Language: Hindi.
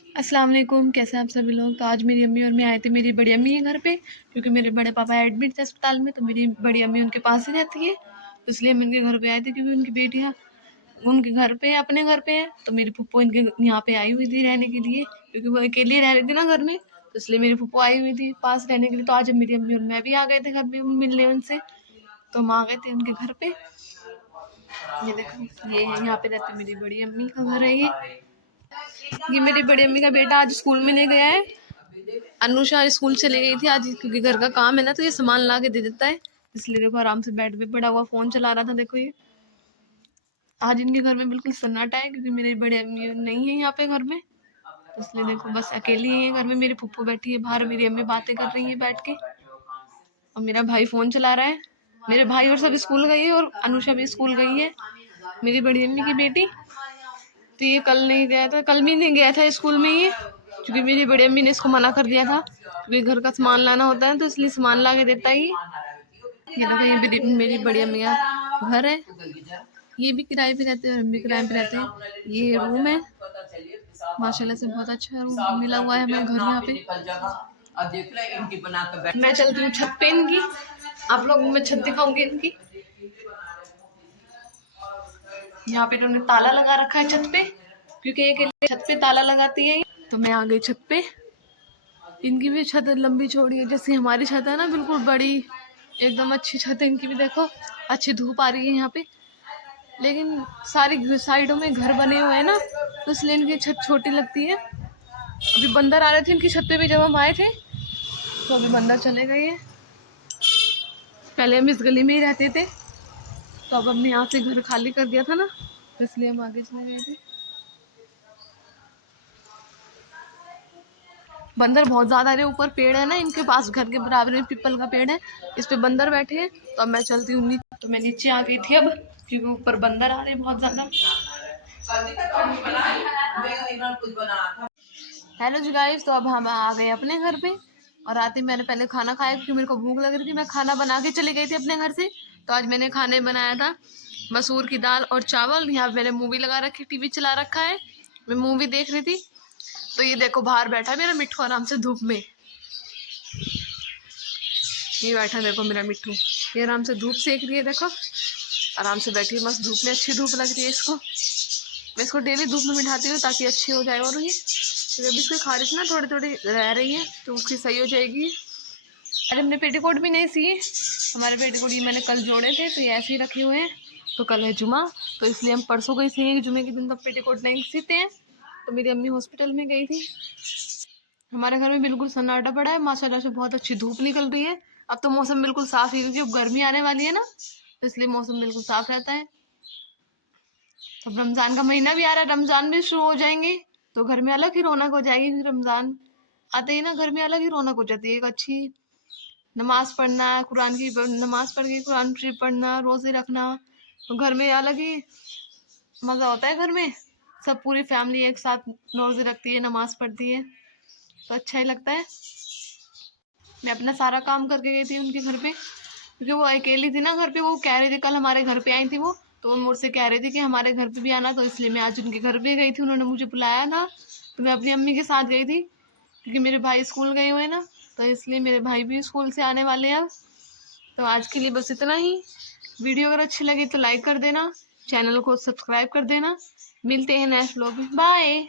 अस्सलाम वालेकुम। कैसे हैं आप सभी लोग। तो आज मेरी अम्मी और मैं आए थे मेरी बड़ी अम्मी के घर पे, क्योंकि मेरे बड़े पापा एडमिट थे अस्पताल में। तो मेरी बड़ी अम्मी उनके पास ही रहती है, तो इसलिए हम इनके घर पे आए थे, क्योंकि उनकी बेटियाँ उनके घर पे है, अपने घर पे है। तो मेरी फूफो इनके यहाँ पे आई हुई थी रहने के लिए, क्योंकि वो अकेली रह रही थी ना घर में। तो इसलिए मेरी फूफो आई हुई थी पास रहने के लिए। तो आज मेरी अम्मी और मैं भी आ गए थे घर पे मिलने उनसे। तो हम आ गए थे उनके घर पे। ये देखो, ये है यहाँ पे रहती मेरी बड़ी अम्मी का घर है। ये मेरी बड़ी अम्मी का बेटा आज स्कूल में नहीं गया है। अनुषा स्कूल चली गई थी आज, क्योंकि घर का काम है ना, तो ये सामान ला के दे देता है। इसलिए देखो आराम से बेड पे पड़ा हुआ फोन चला रहा था। देखो ये आज इनके घर में बिल्कुल सन्नाटा है, क्योंकि मेरी बड़ी अम्मी नहीं है यहाँ पे घर में। तो इसलिए देखो बस अकेली है घर में। मेरी फुप्पो बैठी है बाहर, मेरी अम्मी बातें कर रही है बैठ के, और मेरा भाई फोन चला रहा है। मेरे भाई और सब स्कूल गई है, और अनुषा भी स्कूल गई है, मेरी बड़ी अम्मी की बेटी। तो ये कल नहीं गया था, कल भी नहीं गया था स्कूल में ये, क्योंकि मेरी बड़ी अम्मी ने इसको मना कर दिया था, क्योंकि घर का सामान लाना होता है, तो इसलिए सामान ला के देता है ये देखो ये मेरी बड़ी अम्मी का घर है। ये भी किराए पे रहते हैं और हम भी किराए पे रहते हैं। ये रूम है, माशाल्लाह से बहुत अच्छा रूम मिला हुआ है हमें घर यहाँ पे। मैं चलती हूँ छत पे इनकी, आप लोग मैं छत दिखाऊंगी इनकी। यहाँ पे इन्होंने ताला लगा रखा है छत पे, क्योंकि ये छत पे ताला लगाती है। तो मैं आ गई छत पे। इनकी भी छत लंबी चौड़ी है, जैसे हमारी छत है ना, बिल्कुल बड़ी एकदम अच्छी छत है इनकी भी। देखो अच्छी धूप आ रही है यहाँ पे, लेकिन सारी साइडों में घर बने हुए हैं ना, तो इसलिए इनकी छत छोटी लगती है। अभी बंदर आ रहे थे इनकी छत पे भी जब हम आए थे, तो अभी बंदर चले गए हैं। पहले हम इस गली में ही रहते थे, तो अब हमने यहाँ से घर खाली कर दिया था ना, तो इसलिए हम आगे चले गए थे। बंदर बहुत ज्यादा है, ऊपर पेड़ है ना इनके पास, घर के बराबर में पीपल का पेड़ है, इस पे बंदर बैठे हैं। तो अब मैं चलती हूँ नीचे। तो मैं नीचे आ गई थी अब, क्योंकि ऊपर बंदर आ रहे हैं बहुत ज्यादा। हेलो जी गाइस, तो अब हम आ गए अपने घर पे, और आते मैंने पहले खाना खाया, क्योंकि मेरे को भूख लग रही थी। मैं खाना बना के चली गई थी अपने घर से। तो आज मैंने खाने बनाया था मसूर की दाल और चावल। यहाँ मैंने मूवी लगा रखी, टीवी चला रखा है, मैं मूवी देख रही थी। तो ये देखो बाहर बैठा मेरा मिट्ठू आराम से धूप में, ये बैठा देखो मेरा मिट्ठू, ये आराम से धूप सेक रही है। देखो आराम से बैठी है मस्त धूप में, अच्छी धूप लग रही है इसको। मैं इसको डेली धूप में बिठाती हूँ ताकि अच्छी हो जाए। और ये तो जब इसकी खारिश ना थोड़ी थोड़ी रह रही है, तो उसकी सही हो जाएगी। अरे हमने पेटीकोट भी नहीं सिए, हमारे पेटीकोट ये मैंने कल जोड़े थे, तो ये ऐसे ही रखे हुए हैं। तो कल है जुमा, तो इसलिए हम परसों को ही सिएंगे, जुमे के दिन तो पेटीकोट नहीं सीते हैं। तो मेरी अम्मी हॉस्पिटल में गई थी। हमारे घर में बिल्कुल सन्नाटा पड़ा है, माशाल्लाह से बहुत अच्छी धूप निकल रही है। अब तो मौसम बिल्कुल साफ है, क्योंकि अब गर्मी आने वाली है ना, तो इसलिए मौसम बिल्कुल साफ रहता है। अब रमजान का महीना भी आ रहा है, रमजान भी शुरू हो जाएंगे, तो घर में अलग ही रौनक हो जाएगी। फिर रमजान आते ही ना घर में अलग ही रौनक हो जाती है। एक अच्छी नमाज पढ़ना, कुरान की नमाज पढ़ के कुरान शरीफ पढ़ना, रोजे रखना, तो घर में अलग ही मजा होता है। घर में सब पूरी फैमिली एक साथ रोजे रखती है, नमाज पढ़ती है, तो अच्छा ही लगता है। मैं अपना सारा काम करके गई थी उनके घर पे, क्योंकि वो अकेली थी ना घर पे। वो कह रही थी, कल हमारे घर पे आई थी वो, तो वो मुझसे कह रही थी कि हमारे घर पे भी आना, तो इसलिए मैं आज उनके घर पे गई थी। उन्होंने मुझे बुलाया था, तो मैं अपनी अम्मी के साथ गई थी, क्योंकि मेरे भाई स्कूल गए हुए हैं ना, तो इसलिए मेरे भाई भी स्कूल से आने वाले हैं अब। तो आज के लिए बस इतना ही। वीडियो अगर अच्छी लगी तो लाइक कर देना, चैनल को सब्सक्राइब कर देना। मिलते हैं नेक्स्ट व्लॉग में, बाय।